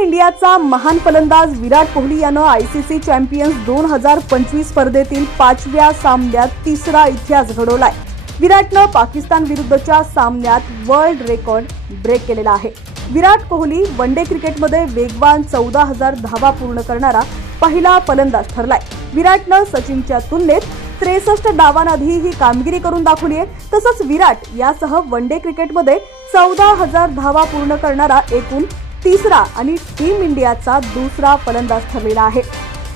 इंडियाचा महान फलंदाज विराट कोहली यानं आयसीसी चॅम्पियन्स 2025 स्पर्धेतील 5व्या सामन्यात तिसरा इतिहास घडवलाय। विराटनं पाकिस्तान विरुद्धच्या सामन्यात वर्ल्ड रेकॉर्ड ब्रेक केलेला आहे। विराट कोहली वनडे क्रिकेटमध्ये वेगवान 14,000 धावा पूर्ण करणारा पहिला फलंदाज ठरलाय। विराटनं सचिनच्या तुलनेत 63 डावांआधी ही कामगिरी करून दाखवली आहे। तसंच विराट यासह वनडे क्रिकेटमध्ये 14,000 धावा पूर्ण करणारा एकूण तिसरा आणि टीम इंडियाचा दुसरा फलंदाज ठरलेला आहे।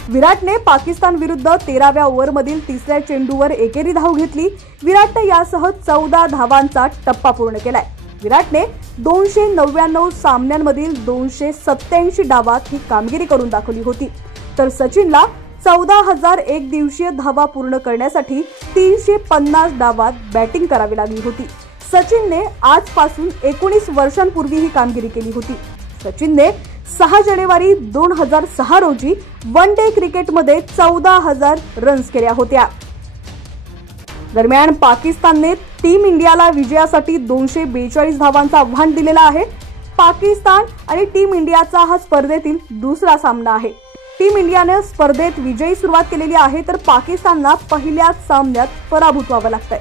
विराटने पाकिस्तान विरुद्ध 13व्या ओव्हरमधील तिसऱ्या चेंडूवर एकेरी धाव घेतली। विराटने यासह 14 धावांचा टप्पा पूर्ण केलाय। विराटने 299 सामन्यांमधील 287 डावात ही कामगिरी करून दाखवली होती, तर सचिनला 14,000 एकदिवसीय धावा पूर्ण करण्यासाठी 350 डावात बॅटिंग करावी लागली होती। सचिनने आजपासून 19 वर्षांपूर्वी ही कामगिरी केली होती। सचिनने 6 जानेवारी 2006 रोजी वनडे क्रिकेटमध्ये 14,000 रन्स केल्या होत्या। दरम्यान पाकिस्तानने टीम इंडियाला विजयासाठी 242 धावांचं आव्हान दिलेलं आहे। पाकिस्तान आणि टीम इंडियाचा हा स्पर्धेतील दुसरा सामना आहे। टीम इंडियाने स्पर्धेत विजयी सुरुवात केलेली आहे, तर पाकिस्तानला पहिल्याच सामन्यात पराभूत व्हावं लागतंय।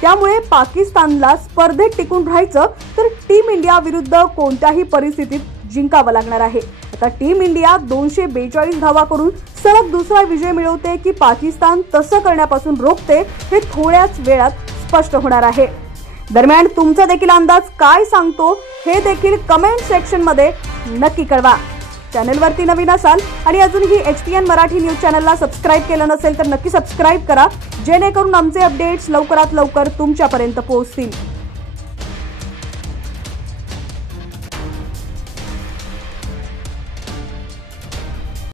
त्यामुळे पाकिस्तानला स्पर्धेत टिकून राहायचं तर टीम इंडिया विरुद्ध कोणत्याही परिस्थितीत जिंकावं लागणार आहे। आता टीम इंडिया 242 धावा करून सलग दुसरा विजय मिळवते की पाकिस्तान तसं करण्यापासून रोखते हे थोड्याच वेळात स्पष्ट होणार आहे। दरम्यान तुमचा देखील अंदाज काय सांगतो हे देखील कमेंट सेक्शन मध्ये नक्की कळवा। चॅनलवरती नवीन असाल आणि अजूनही HPN मराठी न्यूज चॅनलला सबस्क्राइब केलं नसेल तर नक्की सबस्क्राइब करा, जेणेकरून आमचे अपडेट्स लवकरात लवकर तुमच्यापर्यंत पोहोचतील।